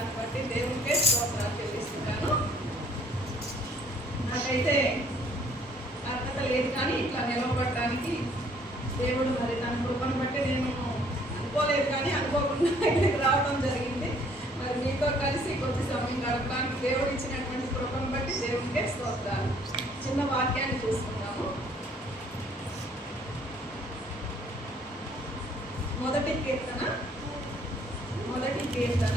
దాన్ని బట్టి దేవునికే స్తోత్రాలు చెల్లిస్తున్నాను. నాకైతే అర్హత లేదు కానీ ఇట్లా నిలవబడటానికి దేవుడు మరి తన కృపను బట్టి నేను అనుకోలేదు కానీ అనుకోకుండా ఇక్కడికి రావడం జరిగింది. మరి మీతో కలిసి కొద్ది సమయం గడపడానికి దేవుడు ఇచ్చినటువంటి కృపను బట్టి దేవునికే స్తోత్రాలు. చిన్న వాక్యాన్ని చూసుకున్నాము మొదటి కీర్తన మొదటి కీర్తన.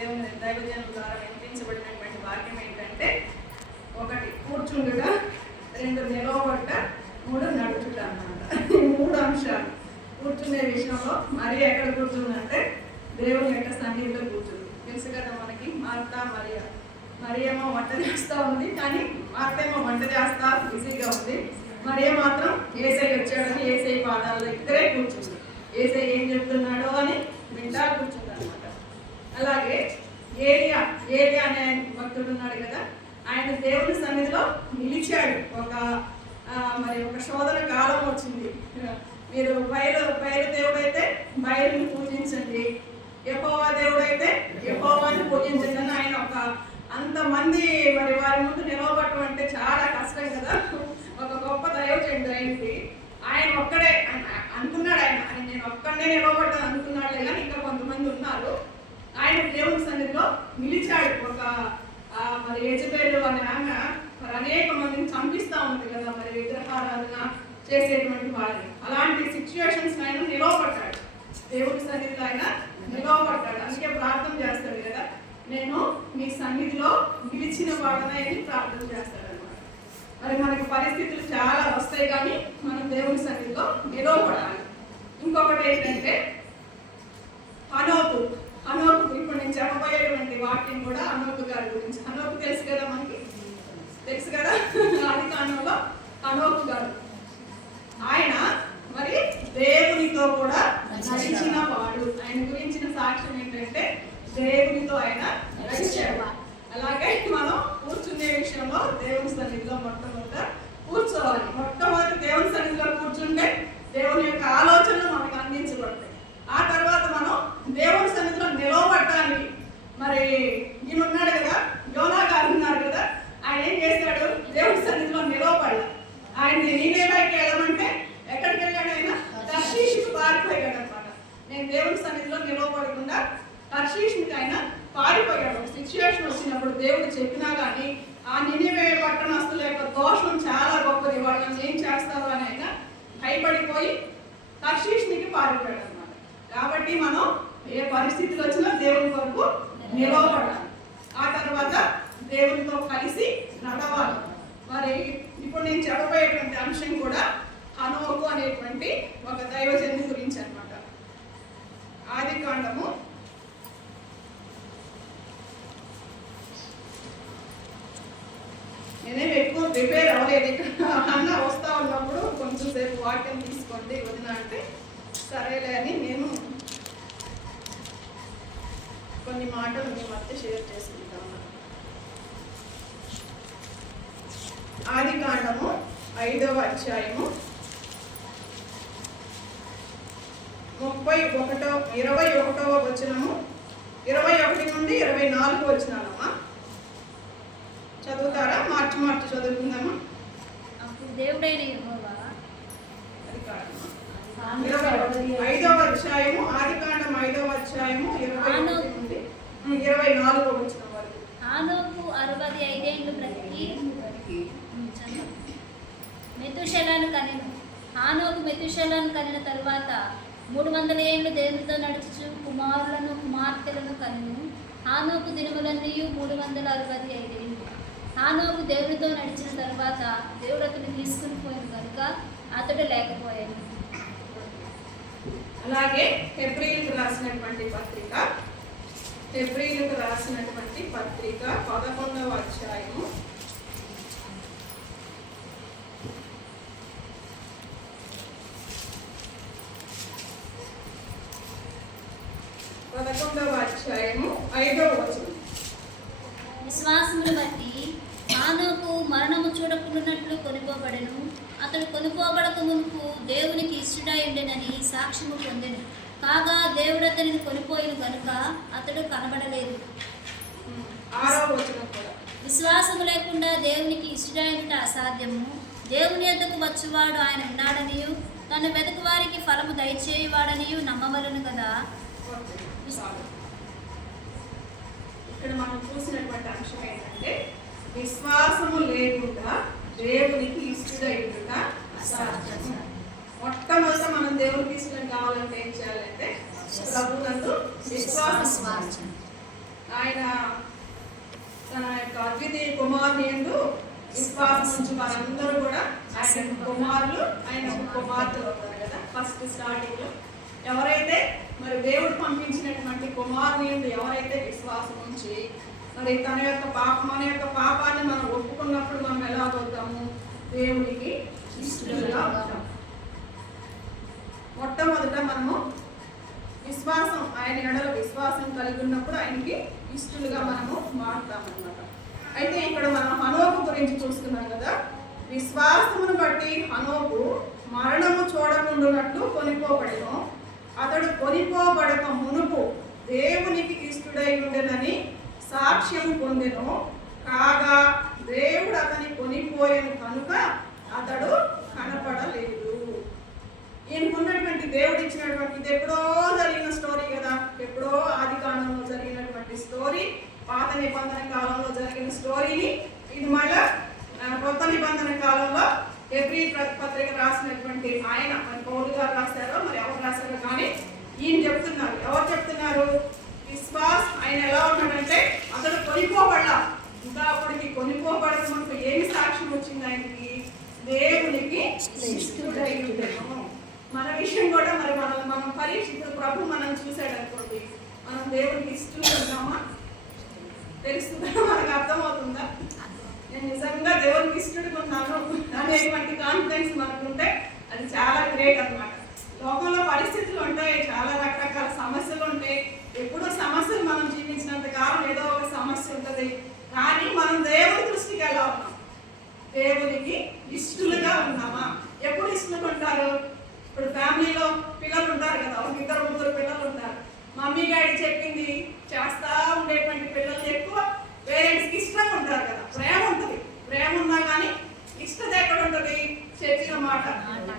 దేవుని దైవజనం ద్వారా వినిపించబడినటువంటి వాక్యం ఏంటంటే ఒకటి కూర్చుండుట రెండు నిలవబడ్డ మూడు నడుచుట అన్నమాట. ఈ మూడు అంశాలు కూర్చునే విషయంలో మరి ఎక్కడ కూర్చుందంటే దేవుని యొక్క సన్నిధిలో కూర్చుంది. తెలుసు కదా మనకి మార్త మరియా. మరియేమో వంట చేస్తూ ఉంది కానీ మార్తేమో వంట చేస్తా బిజీగా ఉంది. మరే మాత్రం ఏసై వచ్చాడని ఏసై పాదాల దగ్గరే కూర్చుంది. ఏసై ఏం చెప్తున్నాడో అని వింటా కూర్చుంది. అలాగే ఏలియా ఏలియా అనే భక్తుడు ఉన్నాడు కదా ఆయన దేవుని సన్నిధిలో నిలిచాడు. ఒక మరి ఒక శోధన కాలం వచ్చింది. మీరు బయలు బయలు దేవుడైతే బయలుని పూజించండి. ఎపోవా దేవుడైతే ఎపోవాని పూజించండి అని ఆయన ఒక అంతమంది మరి వారి ముందు నిలవబడటం అంటే చాలా కష్టం కదా. ఒక గొప్ప దైవచండు ఆయనకి ఆయన ఒక్కడే అనుకున్నాడు ఆయన. ఆయన నేను ఒక్కడే నిలవబడ్డాను అనుకున్నాడు కానీ ఇంకా కొంతమంది ఉన్నారు. ఆయన దేవుని సన్నిధిలో నిలిచాడు. ఒక మరి యజబేలు అనే ఆమె మరి అనేక మందిని చంపిస్తా ఉంది కదా మరి విగ్రహారాధన చేసేటువంటి వారిని. అలాంటి సిచ్యువేషన్స్ ఆయన నిలవబడ్డాడు. దేవుని సన్నిధిలో ఆయన నిలవబడ్డాడు. అందుకే ప్రార్థన చేస్తాడు కదా. నేను మీ సన్నిధిలో నిలిచిన వాడనని ప్రార్థన చేస్తాడు అనమాట మరి మనకి పరిస్థితులు చాలా వస్తాయి కానీ మనం దేవుని సన్నిధిలో నిలవబడాలి. ఇంకొకటి ఏంటంటే హనోకు అనోపు ఇప్పుడు నేను చెప్పబోయేటువంటి వాక్యం కూడా అనోపు గారి గురించి. అనోపు తెలుసు కదా మనకి? తెలుసు కదా? ఆది అనోపు గారు. ఆయన మరి దేవునితో కూడా నడిచిన వాడు. ఆయన గురించిన సాక్ష్యం ఏంటంటే దేవునితో ఆయన నడిచాడు అలాగే మనం కూర్చునే విషయంలో దేవుని సన్నిధిలో మొట్టమొదట కూర్చోవాలి. మొట్టమొదటి దేవుని సన్నిధిలో కూర్చుంటే దేవుని యొక్క ఆలోచనలు మనకు అందించబడతాయి. దేవుని సన్నిధిలో నిలవబడటానికి. మరి ఈయన ఉన్నాడు కదా యోనా గారు ఉన్నారు కదా ఆయన ఏం చేశాడు? దేవుని సన్నిధిలో నిలవబడాలి ఆయన్ని నీనేమైకి వెళ్ళమంటే ఎక్కడికి వెళ్ళాడు ఆయన? తర్షీషుకు పారిపోయాడు అనమాట నేను దేవుని సన్నిధిలో నిలవబడకుండా తర్షీషుకి ఆయన పారిపోయాడు. ఒక సిచ్యువేషన్ వచ్చినప్పుడు దేవుడు చెప్పినా కానీ ఆ నినివే పట్టణస్తుల యొక్క దోషం చాలా గొప్పది. వాళ్ళని ఏం చేస్తారు? అని ఆయన భయపడిపోయి తర్షీష్నికి పారిపోయాడు అనమాట కాబట్టి మనం ఏ పరిస్థితులు వచ్చినా దేవుని కొరకు నిలవబడాలి. ఆ తర్వాత దేవునితో కలిసి నడవాలి. మరి ఇప్పుడు నేను చెప్పబోయేటువంటి అంశం కూడా హనోకు అనేటువంటి ఒక దైవజన్ని గురించి అన్నమాట. ఆది కాండము. నేనేమి ఎక్కువ ప్రిపేర్ అవ్వలేదు. ఇక్కడ అన్న వస్తా ఉన్నప్పుడు కొంచెం సేపు వాక్యం తీసుకోండి వదిన అంటే సరేలే అని నేను కొన్ని మాటలు మీ మధ్య షేర్ చేసుకుంటాను ఆది కాండము ఐదవ అధ్యాయము ముప్పై ఒకటో ఇరవై ఒకటవ వచనము ఇరవై ఒకటి నుండి ఇరవై నాలుగు వచనాలమ్మా. చదువుతారా? మార్చి మార్చి చదువుకుందామా? దేవుడైన. ఐదవ అధ్యాయము ఆది కాండం ఐదవ అధ్యాయము ఇరవై ఇరవై నాలుగో వచ్చిన వరకు. ఆదోపు అరవై ఐదేళ్ళు బ్రతికి మెతుశలను కనెను ఆనోకు మెతుశలను కనిన తరువాత మూడు వందల ఏళ్ళు దేవునితో నడుచు కుమారులను కుమార్తెలను కనెను. ఆనోకు దినములన్నీ మూడు వందల అరవై ఐదేళ్ళు ఆనోకు దేవుడితో నడిచిన తరువాత దేవుడు అతను తీసుకుని పోయిన కనుక అతడు లేకపోయాను అలాగే ఫిబ్రిల్కి రాసినటువంటి పత్రిక ఫిబ్రిల్కి రాసినటువంటి పత్రిక పదకొండవ అధ్యాయము. పదకొండవ అధ్యాయము ఐదవ వచనం. విశ్వాసమును బట్టి మానవుకు మరణము చూడకుండానట్లు కొనుకోబడను. అతడు కొనుకోబడక మునుపు దేవునికి ఇష్టడై ఉండెనని సాక్ష్యము పొందెను. కాగా దేవుడు అతనిని కొనిపోయిన కనుక అతడు కనబడలేదు. విశ్వాసము లేకుండా దేవునికి ఇష్టడైనట అసాధ్యము. దేవుని యొద్దకు వచ్చువాడు ఆయన ఉన్నాడనియు తను వెతుకు వారికి ఫలము దయచేయువాడనియు నమ్మవలను కదా. ఇక్కడ మనం చూసినటువంటి అంశం ఏంటంటే విశ్వాసము లేకుండా దేవునికి ఇష్టడైనట అసాధ్యము. మొట్టమొదట మనం దేవుడికి ఇష్టం కావాలంటే ఏం చేయాలంటే ప్రభునందు విశ్వాసం ఆయన తన యొక్క అద్వితీయ కుమారుని ఎందు విశ్వాసం నుంచి వారందరూ కూడా ఆయన కుమారులు ఆయన కుమార్తెలు అవుతారు కదా ఫస్ట్ స్టార్టింగ్లో ఎవరైతే మరి దేవుడు పంపించినటువంటి కుమారుని ఎందు ఎవరైతే విశ్వాసం ఉంచి మరి తన యొక్క పాప మన యొక్క పాపాన్ని మనం ఒప్పుకున్నప్పుడు మనం ఎలా అవుతాము దేవుడికి ఇష్టంగా ఉంటాం మొట్టమొదట మనము విశ్వాసం ఆయన ఎడల విశ్వాసం కలిగి ఉన్నప్పుడు ఆయనకి ఇష్టలుగా మనము మారుతామన్నమాట. అయితే ఇక్కడ మనం హనోకు గురించి చూస్తున్నాం కదా. విశ్వాసమును బట్టి హనోకు మరణము చూడకుండానట్లు కొనిపోబడను. అతడు కొనిపోబడక మునుపు దేవునికి ఇష్టడై ఉండెనని సాక్ష్యం పొందెను. కాగా దేవుడు అతని కొనిపోయాను కనుక అతడు కనపడలేదు. ఈయనకు ఉన్నటువంటి దేవుడు ఇచ్చినటువంటి ఇది ఎప్పుడో జరిగిన స్టోరీ కదా. ఎప్పుడో ఆది కాలంలో జరిగినటువంటి స్టోరీ పాత నిబంధన కాలంలో జరిగిన స్టోరీని ఇది మళ్ళా కొత్త నిబంధన కాలంలో ఎవ్రీ పత్రిక రాసినటువంటి ఆయన మరి పౌరులు గారు రాశారో మరి ఎవరు రాశారో కానీ ఈయన చెప్తున్నారు. ఎవరు చెప్తున్నారు? విశ్వాస్ ఆయన ఎలా ఉన్నాడంటే అతడు కొనిపోబడ్డా ఇంకా అప్పటికి కొనిపోబడక మనకు ఏమి సాక్ష్యం వచ్చింది ఆయనకి? దేవునికి మన విషయం కూడా మరి మనం మనం పరీక్షించిన ప్రభు మనం చూశాడు అనుకోండి. మనం దేవుడికి ఇష్టం ఉంటామా తెలుస్తుందా? మనకు అర్థమవుతుందా? నేను నిజంగా దేవునికి ఇష్టడుగా ఉన్నాను అనేటువంటి కాన్ఫిడెన్స్ మనకు ఉంటే అది చాలా గ్రేట్ అన్నమాట. లోకంలో పరిస్థితులు ఉంటాయి చాలా రకరకాల సమస్యలు ఉంటాయి. ఎప్పుడూ సమస్యలు మనం జీవించినంత కాలం ఏదో ఒక సమస్య ఉంటుంది. కానీ మనం దేవుని దృష్టికి ఎలా ఉన్నాం? దేవునికి ఇష్టలుగా ఉన్నామా? ఎప్పుడు ఇష్టలుగా ఉంటారు? ఇప్పుడు ఫ్యామిలీలో పిల్లలు ఉంటారు కదా ఒక ఇద్దరు ముగ్గురు పిల్లలు ఉంటారు మమ్మీ డాడీ చెప్పింది చేస్తా ఉండేటువంటి పిల్లలు ఎక్కువ పేరెంట్స్కి ఇష్టంగా ఉంటారు కదా ప్రేమ ఉంటుంది. ప్రేమ ఉన్నా కానీ ఇష్టత ఎక్కడ ఉంటుంది చెప్పిన మాట.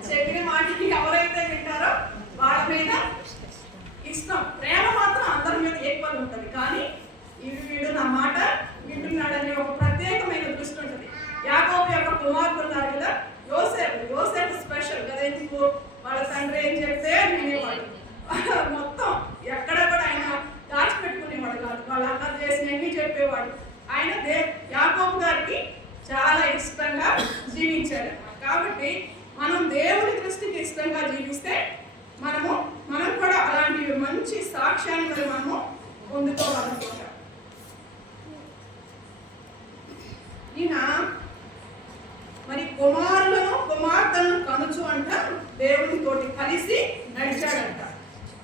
చెప్పిన మాటకి ఎవరైతే వింటారో వాళ్ళ మీద ఇష్టం. ప్రేమ మాత్రం అందరి మీద ఈక్వల్ ఉంటుంది. కానీ ఇది వీడు నా మాట వింటున్నాడనే ఒక ప్రత్యేకమైన దృష్టి ఉంటుంది. యాకోబు యొక్క కుమార్తె ఉన్నారు కదా యోసేపు. యోసేపు స్పెషల్ కదా ఎందుకు? వాళ్ళ తండ్రి ఏం చెప్తే వినేవాడు మొత్తం ఎక్కడ కూడా ఆయన దాచిపెట్టుకునేవాడు కాదు. వాళ్ళ అన్న చేసినవి చెప్పేవాడు. ఆయన దే యాకోబు గారికి చాలా ఇష్టంగా జీవించాడు. కాబట్టి మనం దేవుని దృష్టికి ఇష్టంగా జీవిస్తే మనము మనం కూడా అలాంటి మంచి సాక్ష్యాన్ని మరి మనము పొందుకోవాలనుకుంటాం ఈయన మరి కుమారులను కుమార్తెలను కనుచు అంట దేవుని తోటి కలిసి నడిచాడంట.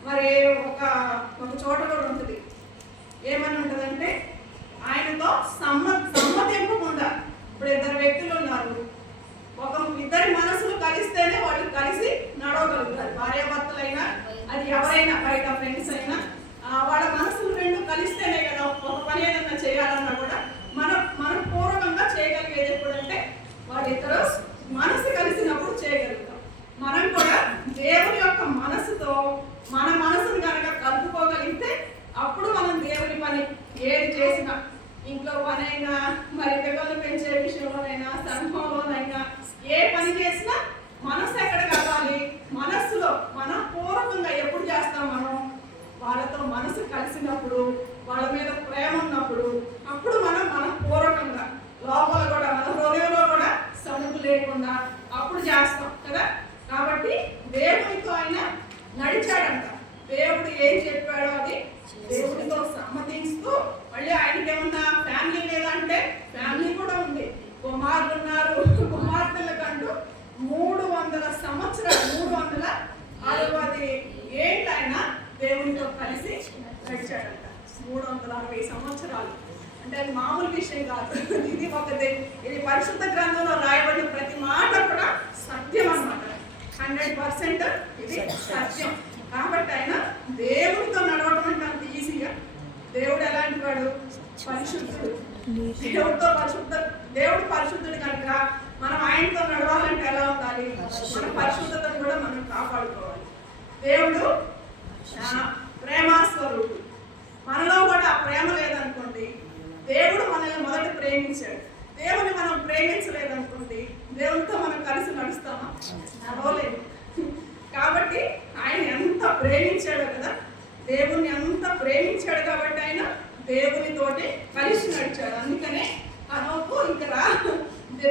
మరి ఒక ఒక చోట కూడా ఉంటుంది. ఏమని ఉంటుందంటే ఆయనతో సమ్మ సమ్మతింపకుండా ఇప్పుడు ఇద్దరు వ్యక్తులు ఉన్నారు. ఒక ఇద్దరి మనసులు కలిస్తేనే వాళ్ళు కలిసి నడవగలుగుతారు. భార్యాభర్తలైనా అది ఎవరైనా బయట ఫ్రెండ్స్ అయినా వాళ్ళ మనసులు రెండు కలిస్తేనే కదా ఒక పని ఏదైనా చేయాలన్నా కూడా మన మన పూర్వకంగా చేయగలిగేది ఎప్పుడంటే వారు ఇతరు మనసు కలిసినప్పుడు చేయగలుగుతాం. మనం కూడా దేవుని యొక్క మనసుతో మన మనసును కనుక కలుపుకోగలిగితే అప్పుడు మనం దేవుని పని ఏది చేసినా ఇంట్లో పనైనా మరి పిల్లలు పెంచే విషయంలోనైనా సంఘంలోనైనా ఏ పని చేసినా మనసు ఎక్కడ కలవాలి మనస్సులో మనపూర్వకంగా ఎప్పుడు చేస్తాం మనం? వాళ్ళతో మనసు కలిసినప్పుడు వాళ్ళ మీద ప్రేమ ఉన్నప్పుడు అప్పుడు మనం మన మనపూర్వకంగా లోపల కూడా చేస్తాం కదా? కాబట్టి దేవుడితో ఆయన నడిచాడంట. దేవుడు ఏం చెప్పాడో అది దేవుడితో సమ్మతిస్తూ మళ్ళీ ఆయనకి ఏమన్నా ఫ్యామిలీ లేదా అంటే ఫ్యామిలీ కూడా ఉంది. కుమారులు ఉన్నారు కుమార్తెలకంటూ మూడు వందల సంవత్సరాలు మూడు వందల అరవై ఏంటైనా ఆయన దేవునితో కలిసి నడిచాడంట. మూడు వందల అరవై సంవత్సరాలు. అంటే అది మామూలు విషయం కాదు. ఇది ఒక ఇది పరిశుద్ధ గ్రంథంలో రాయబడిన ప్రతి మాట కూడా సత్యం అనమాట హండ్రెడ్ పర్సెంట్ ఇది సత్యం. కాబట్టి ఆయన దేవుడితో నడవడం అంటే అంత ఈజీగా దేవుడు ఎలాంటి వాడు? పరిశుద్ధుడు. దేవుడితో పరిశుద్ధ దేవుడు పరిశుద్ధుడు కనుక మనం ఆయనతో నడవాలంటే ఎలా ఉండాలి? మన పరిశుద్ధతను కూడా మనం కాపాడుకోవాలి. దేవుడు ప్రేమాస్వరూపుడు. మనలో కూడా ప్రేమ లేదనుకోండి దేవుడు మనల్ని మొదట ప్రేమించాడు. దేవుని మనం ప్రేమించలేదనుకోండి దేవునితో మనం కలిసి నడుస్తామా? నడవలేదు కాబట్టి ఆయన ఎంత ప్రేమించాడు కదా దేవుణ్ణి అంత ప్రేమించాడు కాబట్టి ఆయన దేవునితోటి కలిసి నడిచాడు. అందుకనే హనోకు రా.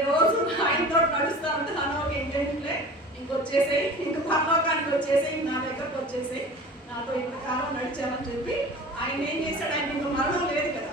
రోజు ఆయనతో నడుస్తా ఉంటే హనోకు ఏంటంటే ఇంకొచ్చేసాయి ఇంక పర్లోకానికి వచ్చేసాయి నా దగ్గరకు వచ్చేసాయి. నాతో ఇంతకాలం నడిచామని చెప్పి ఆయన ఏం చేశాడు? ఆయన ఇంకా మరణం లేదు కదా.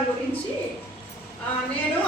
గురించి నేను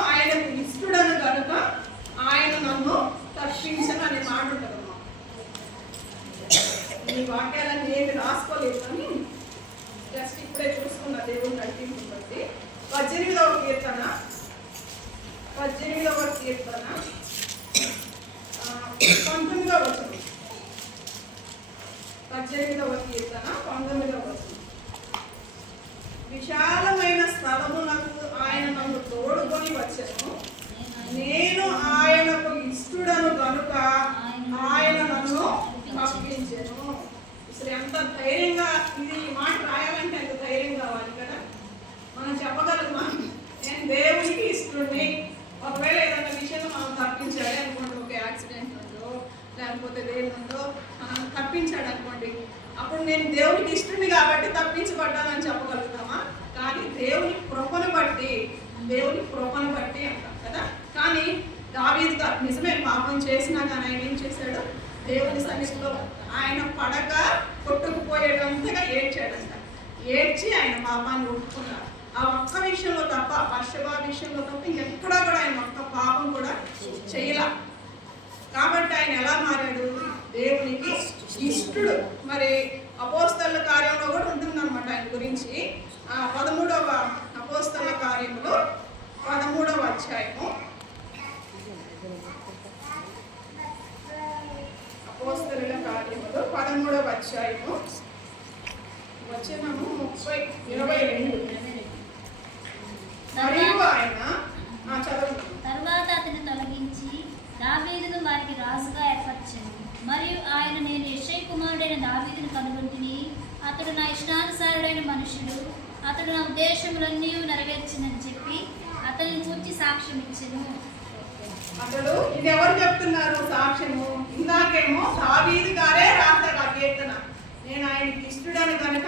Venga, y అధ్యాయము అపోస్తుల కార్యములు పదమూడవ అధ్యాయము. వచనము ముప్పై ఇరవై రెండు. మరియు ఆయన తర్వాత అతను తొలగించి దావీదును వారికి రాజుగా ఏర్పరచను మరియు ఆయన నేను యశయ్ కుమారుడైన దావీదును కనుగొంటిని. అతడు నా ఇష్టానుసారుడైన మనుషులు అతడు నా ఉద్దేశములన్నీ నెరవేర్చిందని చెప్పి అతనిని కూర్చి సాక్ష్యం ఇచ్చను అసలు ఇది ఎవరు చెప్తున్నారు సాక్ష్యము? ఇందాకేమో దావీదు గారే రాశారు ఆ కీర్తన. నేను ఆయనకి ఇష్టడని కనుక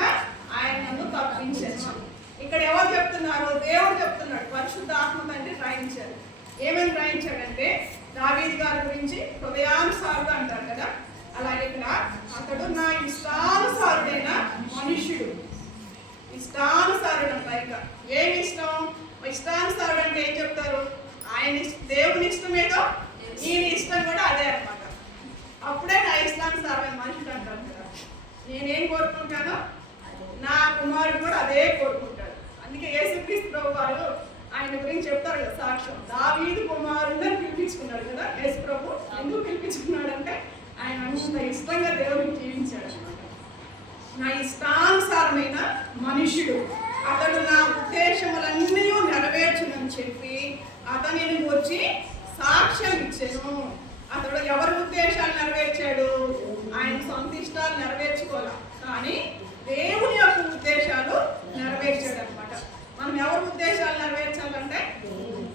ఆయన నన్ను తప్పించచ్చు ఇక్కడ ఎవరు చెప్తున్నారు? దేవుడు చెప్తున్నాడు. పరిశుద్ధ ఆత్మ తండ్రి రాయించారు ఏమని రాయించాడంటే దావీద్ గారి గురించి హృదయానుసారుడు అంటారు కదా? అలాగే ఇక్కడ అతడు నా ఇష్టానుసారుడైన మనుష్యుడు. ఇష్టానుసారుడు పైగా. ఏమి ఇష్టం? ఇష్టానుసారుడు అంటే ఏం చెప్తారు? ఆయన ఇష్ట- దేవుని ఇష్టం ఏదో ఈయన ఇష్టం కూడా అదే అన్నమాట. అప్పుడే నా ఇష్టానుసారమైన మనుషుడు అంటారు కదా. నేనేం కోరుకుంటానో నా కుమారుడు కూడా అదే కోరుకుంటాడు. అందుకే యేసుక్రీస్తు ప్రభు వారు ఆయన గురించి చెప్తారు కదా సాక్ష్యం. దావీదు కుమారుడిని పిలిపించుకున్నాడు కదా యేసు ప్రభు. ఎందుకు పిలిపించుకున్నాడు అంటే ఆయన అంత ఇష్టంగా దేవుడికి జీవించాడు నా ఇష్టానుసారమైన మనుష్యుడు అతడు నా ఉద్దేశములన్నీ నెరవేర్చునని చెప్పి అతనిని వచ్చి సాక్ష్యం ఇచ్చాను. అతడు ఎవరి ఉద్దేశాలు నెరవేర్చాడు? ఆయన సొంత ఇష్టాలు నెరవేర్చుకోవాలి? కానీ దేవుని యొక్క ఉద్దేశాలు నెరవేర్చాడు అనమాట మనం ఎవరి ఉద్దేశాలు నెరవేర్చాలంటే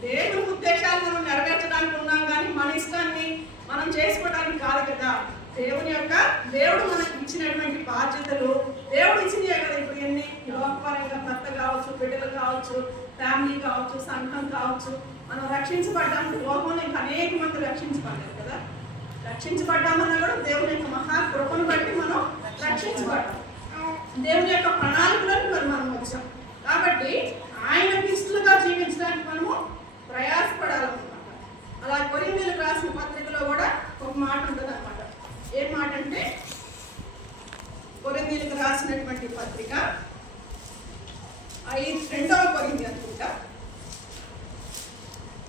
దేవుని ఉద్దేశాలు మనం నెరవేర్చడానికి ఉన్నాం కానీ మన ఇష్టాన్ని మనం చేసుకోవడానికి కాదు కదా. దేవుని యొక్క దేవుడు మనకి ఇచ్చినటువంటి బాధ్యతలు. దేవుడు ఇచ్చినాయి కదా ఇప్పుడు ఎన్ని లోకపరంగా భర్త కావచ్చు బిడ్డలు కావచ్చు ఫ్యామిలీ కావచ్చు సంఘం కావచ్చు. మనం రక్షించబడ్డానికి లోకంలో ఇంకా అనేక మంది రక్షించబడ్డారు కదా. రక్షించబడ్డామన్నా కూడా దేవుని యొక్క మహా కృపను బట్టి మనం రక్షించబడ్డాం. దేవుని యొక్క ప్రణాళికలను మరి మనం వచ్చాం కాబట్టి ఆయన ఇష్టలుగా జీవించడానికి మనము ప్రయాసపడాలన్నమాట. అలా కొరిందీలకు రాసిన పత్రికలో కూడా ఒక మాట ఉంటుంది ఏం మాట అంటే కొరిందీలకు రాసినటువంటి పత్రిక ఐదు రెండవ కొరింది అనుకుంటా.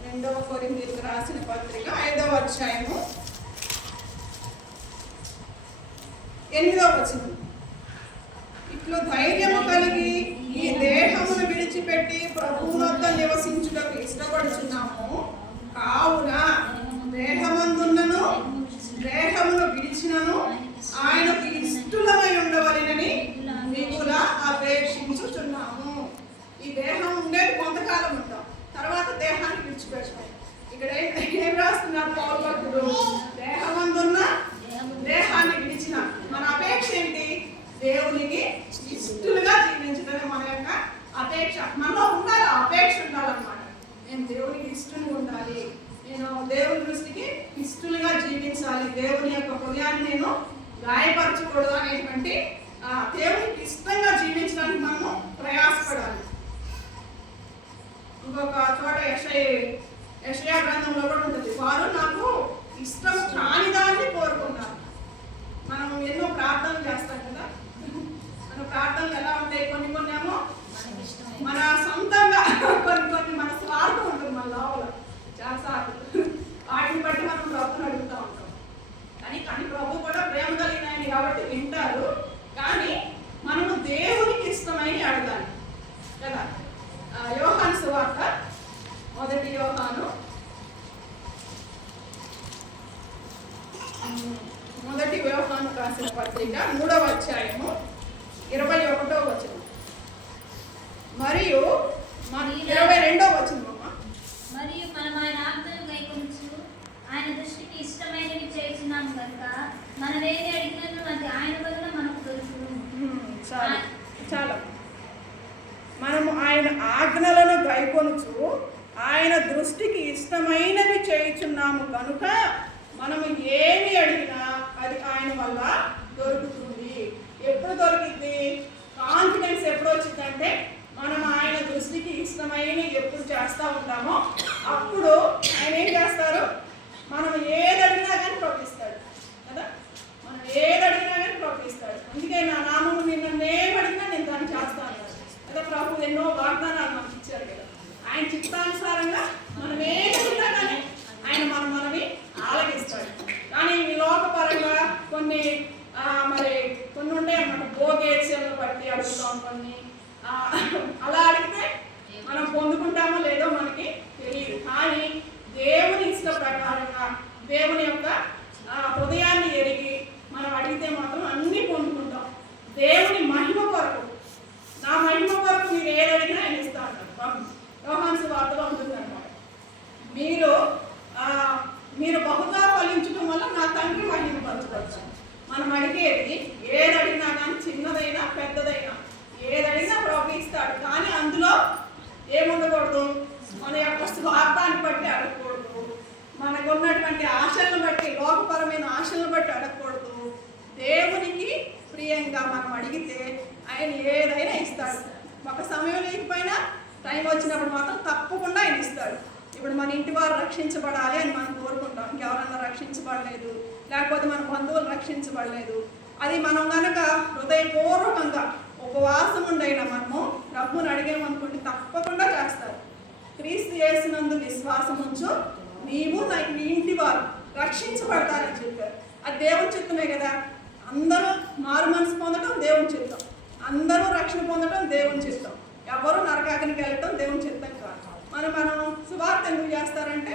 రెండవ కొరిందీలకు రాసిన పత్రిక ఐదవ అధ్యాయము ఎనిమిదవ వచనం. ఇట్లు ధైర్యము కలిగి ఈ దేహమును విడిచిపెట్టి ప్రభువు వద్ద నివసించుటకు ఇష్టపడుచున్నాము. కావున దేహమందున్నను దేహమును విడిచినను. ఆయనకు ఇష్టలమై ఉండవలనని మిగుల అపేక్షించుచున్నాము. ఈ దేహం ఉండేది కొంతకాలం ఉంటాం. తర్వాత దేహాన్ని విడిచిపెడతాం. ఇక్కడ ఏం- రాస్తున్నారు పౌరు దేహం దేహమందున్న దేహాన్ని విడిచిన. మన అపేక్ష ఏంటి? దేవునికి ఇష్టలుగా జీవించడమే మన యొక్క అపేక్ష మనలో ఉండాలి ఆ అపేక్ష ఉండాలన్నమాట నేను దేవునికి ఇష్టంగా ఉండాలి నేను దేవుని దృష్టికి ఇష్టలుగా జీవించాలి దేవుని యొక్క నేను గాయపరచకూడదు అనేటువంటి ఆ, దేవునికి ఇష్టంగా జీవించడానికి మనము ప్రయాసపడాలి. ఇంకొక చోట యశయ యశయా గ్రంథంలో కూడా ఉంటుంది. వారు నాకు ఇష్టం కాని దాన్ని కోరుకున్నారు. మనం ఎన్నో ప్రార్థనలు చేస్తాం కదా. మన ప్రార్థనలు ఎలా ఉంటాయి? కొన్ని కొన్ని ఏమో మన సొంతంగా కొన్ని కొన్ని మన స్వార్థం ఉంటుంది మన లోపల. చాలా సార్లు బట్టి మనం ప్రభుత్వం అడుగుతూ ఉంటాం కానీ కానీ ప్రభు కూడా ప్రేమ కలిగిన ఆయన కాబట్టి వింటారు కానీ మనము దేవునికి ఇష్టమైన అడగాలి కదా ఆ, యోహాను సువార్త మొదటి యోహాను ఉమ్, మొదటి యోహాను రాసిన పత్రిక మూడవ అధ్యాయము ఇరవై ఒకటో వచనం మరియు మన ఇరవై రెండో వచనం అమ్మ మరియు మనం ఆయన ఆజ్ఞలు గైకొనచ్చు ఆయన దృష్టికి ఇష్టమైనవి చేస్తున్నాం కనుక మనం ఏది అడిగినను అది ఆయన వలన మనకు దొరుకుతుంది ఉమ్, చాలు చాలు మనము ఆయన ఆజ్ఞలను గైకొనుచు ఆయన దృష్టికి ఇష్టమైనవి చేయుచున్నాము కనుక మనము ఏమి అడిగినా అది ఆయన వల్ల దొరుకుతుంది ఎప్పుడు దొరికింది కాన్ఫిడెన్స్ ఎప్పుడు వచ్చిందంటే మనం ఆయన దృష్టికి ఎప్పుడు చేస్తూ ఉంటామో అప్పుడు ఆయన ఏం చేస్తారు? మనం ఏది అడిగినా కానీ ప్రవర్తిస్తాడు కదా? మనం ఏది అడిగినా కానీ ప్రవర్తిస్తాడు అందుకే నా నామము నిన్ను నేను అడిగినా నేను దాన్ని చేస్తాను కదా ప్రభు? ఎన్నో వాగ్దానాలు మనకి ఇచ్చారు కదా. ఆయన చిత్తానుసారంగా మనం ఏది అడిగినా కానీ ఆయన మనం మనవి ఆలగిస్తాడు కానీ ఈ లోకపరంగా కొన్ని మరి కొన్ని ఉంటాయి అన్నమాట. భోగేత్యాలను బట్టి అడుగుతాం కొన్ని. అలా అడిగితే మనం పొందుకుంటామో లేదో మనకి తెలియదు కానీ దేవుని ఇష్ట ప్రకారంగా దేవుని యొక్క హృదయాన్ని ఎరిగి మనం అడిగితే మాత్రం అన్నీ పొందుకుంటాం. దేవుని మహిమ కొరకు నా మహిమ కొరకు మీరు ఏదడిగినా ఆయన అంటారు యోహాన్స్ వార్తలో ఏదైనా ఇస్తాడు. ఒక సమయం లేకపోయినా టైం వచ్చినప్పుడు మాత్రం తప్పకుండా ఆయన ఇస్తాడు. ఇప్పుడు మన ఇంటి వారు రక్షించబడాలి అని మనం కోరుకుంటాం. ఎవరన్నా రక్షించబడలేదు. లేకపోతే మన బంధువులు రక్షించబడలేదు. అది మనం కనుక హృదయపూర్వకంగా ఉపవాసం ఉండైనా మనము ప్రభువుని అడిగేమనుకుంటే తప్పకుండా చేస్తారు. క్రీస్తు చేసినందు విశ్వాసం ఉంచు. నీవు నా నీ ఇంటి వారు రక్షించబడతారని చెప్పారు. అది దేవుని చిత్తమే కదా. అందరూ మారు మనసు పొందడం దేవుని చిత్తం. అందరూ రక్షణ పొందడం దేవుని చిత్తం. ఎవరు నరకాగ్నికి వెళ్ళటం దేవుని చిత్తం కాదు. మనం మనం సువార్త ఎందుకు చేస్తారంటే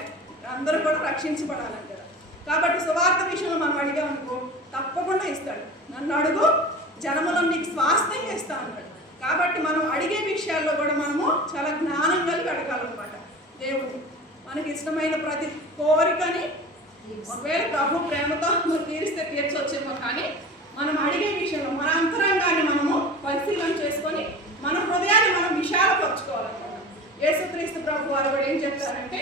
అందరూ కూడా రక్షించబడాలంటారు. కాబట్టి సువార్త విషయంలో మనం అడిగామనుకో తప్పకుండా ఇస్తాడు. నన్ను అడుగు జనములను నీకు స్వాస్థ్యంగా ఇస్తా అన్నాడు కాబట్టి మనం అడిగే విషయాల్లో కూడా మనము చాలా జ్ఞానం కలిగి అడగాలన్నమాట. దేవుడు మనకి ఇష్టమైన ప్రతి కోరికని ఒకవేళ ప్రభు ప్రేమతో తీరిస్తే తీర్చొచ్చేమో కానీ మనం అడిగే విషయంలో మన అంతరంగాన్ని మనము పరిశీలన చేసుకొని మన హృదయాన్ని మనం విశాలపరచుకోవాలన్నమాట. యేసుక్రీస్తు ప్రభు వారు కూడా ఏం చెప్తారంటే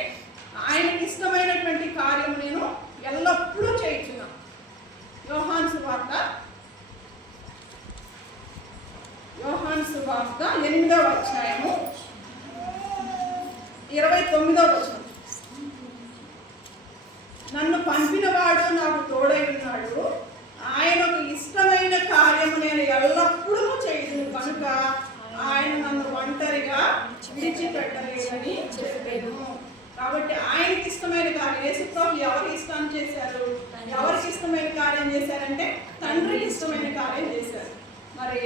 ఆయనకి ఇష్టమైనటువంటి కార్యం నేను ఎల్లప్పుడూ చేయించున్నాను యోహాన్ సువార్త యోహాన్ సువార్త ఎనిమిదవ అధ్యాయము ఇరవై తొమ్మిదవ వచనం నన్ను పంపినవాడు నాకు తోడై ఉన్నాడు ఆయనకు ఇష్టమైన కార్యము నేను ఎల్లప్పుడూ చేయను కనుక ఆయన నన్ను ఒంటరిగా విడిచిపెట్టలేదని చెప్పాను కాబట్టి ఆయనకి ఇష్టమైన కార్యం యేసుప్రభు ఎవరికి ఇష్టం చేశారు ఎవరికి ఇష్టమైన కార్యం చేశారంటే తండ్రికి ఇష్టమైన కార్యం చేశారు మరి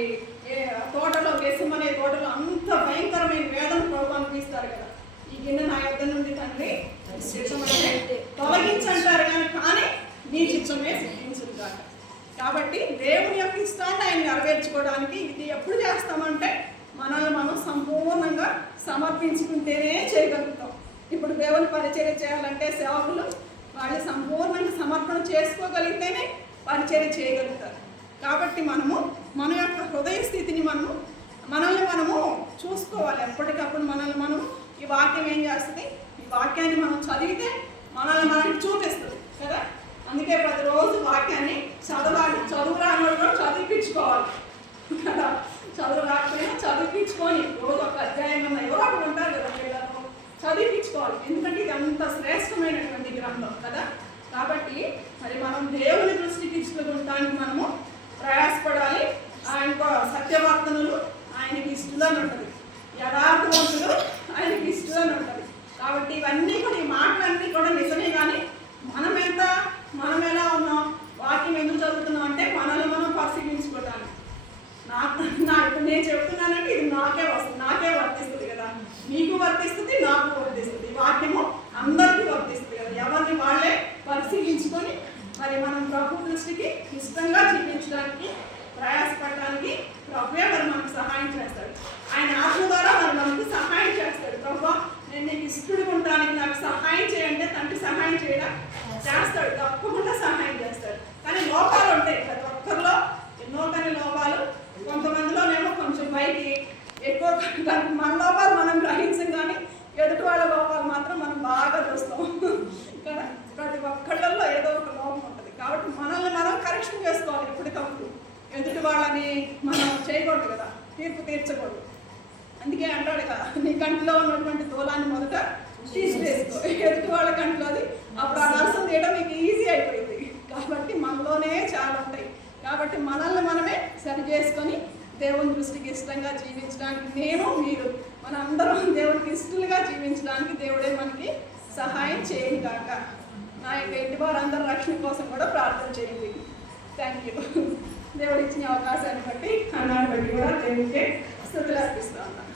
ఏ తోటలో గెసిమనే తోటలో అంత భయంకరమైన వేదన ప్రభు అనిపిస్తారు కదా ఈ గిన్నె నా యొద్ద నుండి తండ్రి చిత్తమైతే తొలగించంటారు కానీ కానీ నీ చిత్తమే సిద్ధించును కాక కాబట్టి దేవుని యొక్క ఇష్టాన్ని ఆయన నెరవేర్చుకోవడానికి ఇది ఎప్పుడు చేస్తామంటే మనల్ని మనం సంపూర్ణంగా సమర్పించుకుంటేనే చేయగలుగుతాం. ఇప్పుడు దేవుని పరిచర్య చేయాలంటే సేవకులు వాళ్ళు సంపూర్ణంగా సమర్పణ చేసుకోగలిగితేనే పరిచర్య చేయగలుగుతారు. కాబట్టి మనము మన యొక్క హృదయ స్థితిని మనము మనల్ని మనము చూసుకోవాలి. ఎప్పటికప్పుడు మనల్ని మనం ఈ వాక్యం ఏం చేస్తుంది? ఈ వాక్యాన్ని మనం చదివితే మనల్ని మనకి చూపిస్తుంది కదా? అందుకే ప్రతిరోజు వాక్యాన్ని చదవాలి. చదువు రాని కూడా చదివిపించుకోవాలి. కదా? చదువు రాకపోయినా చదివిపించుకొని రోజు ఒక అధ్యాయంగా ఎవరో ఒకరు ఉంటారు కదా పిల్లలు. చదివిపించుకోవాలి. ఎందుకంటే ఇది అంత శ్రేష్టమైనటువంటి గ్రంథం కదా? కాబట్టి మరి మనం దేవుని దృష్టికి తీసుకుంటానికి మనము ప్రయాసపడాలి. ఆయన సత్యవర్తనులు ఆయనకి ఇష్టలని ఉంటుంది. యథార్థవంతులు ఆయనకి ఇష్టలని ఉంటుంది. కాబట్టి ఇవన్నీ కూడా ఈ మాటలన్నీ కూడా నిజమే కానీ మనం ఎంత మనం ఎలా ఉన్నాం? వాక్యం ఎందుకు చదువుతున్నాం అంటే మనల్ని మనం పరిశీలించుకోవడానికి నాకు నా ఇప్పుడు నేను చెప్తున్నానంటే ఇది నాకే వస్తుంది నాకే వర్తిస్తుంది కదా. మీకు వర్తిస్తుంది నాకు వర్తిస్తుంది. వాక్యము అందరికీ వర్తిస్తుంది కదా. ఎవరిని వాళ్ళే పరిశీలించుకొని మరి మనం ప్రభు దృష్టికి ఇష్టంగా జీవించడానికి ప్రయాసపడడానికి ప్రభువే మరి మనకు సహాయం చేస్తాడు. ఆయన ఆత్మ ద్వారా మరి మనకు సహాయం చేస్తాడు. ప్రభు నేను నీకు ఇష్టడు ఉండడానికి నాకు సహాయం చేయంటే తండ్రి సహాయం చేయడం? చేస్తాడు తప్పకుండా సహాయం చేస్తాడు. కానీ లోపాలు ఉంటాయి ప్రతి ఒక్కరిలో. ఎన్నో కానీ లోపాలు. కొంతమందిలోనేమో కొంచెం పైకి ఎక్కువ మన లోపాలు మనం గ్రహించం కానీ ఎదుటి వాళ్ళ లోపాలు మాత్రం మనం బాగా చూస్తాం. కదా? ప్రతి ఒక్కళ్ళల్లో ఏదో ఒక లోపం ఉంటుంది. కాబట్టి మనల్ని మనం కరెక్షన్ చేసుకోవాలి ఎప్పటికప్పుడు. ఎదుటి వాళ్ళని మనం చేయకూడదు కదా? తీర్పు తీర్చకూడదు. అందుకే అంటాడు కదా నీ కంటిలో ఉన్నటువంటి తోలాన్ని మొదట తీసివేసుకో ఎదుటి వాళ్ళ కంట్లో అది. అప్పుడు ఆ నరసం తీయడం మీకు ఈజీ అయిపోయింది. కాబట్టి మనలోనే చాలా ఉంటాయి. కాబట్టి మనల్ని మనమే సరి చేసుకొని దేవుని దృష్టికి ఇష్టంగా జీవించడానికి నేను మీరు మనందరం దేవునికి ఇష్టలుగా జీవించడానికి దేవుడే మనకి సహాయం చేయండి కాక నా యొక్క ఇంటి వారందరూ రక్షణ కోసం కూడా ప్రార్థన చేయండి. థ్యాంక్ యూ దేవుడు ఇచ్చిన అవకాశాన్ని బట్టి అన్నాన్ని బట్టి కూడా దేవునికి స్థుతులు అర్పిస్తూ ఉన్నాను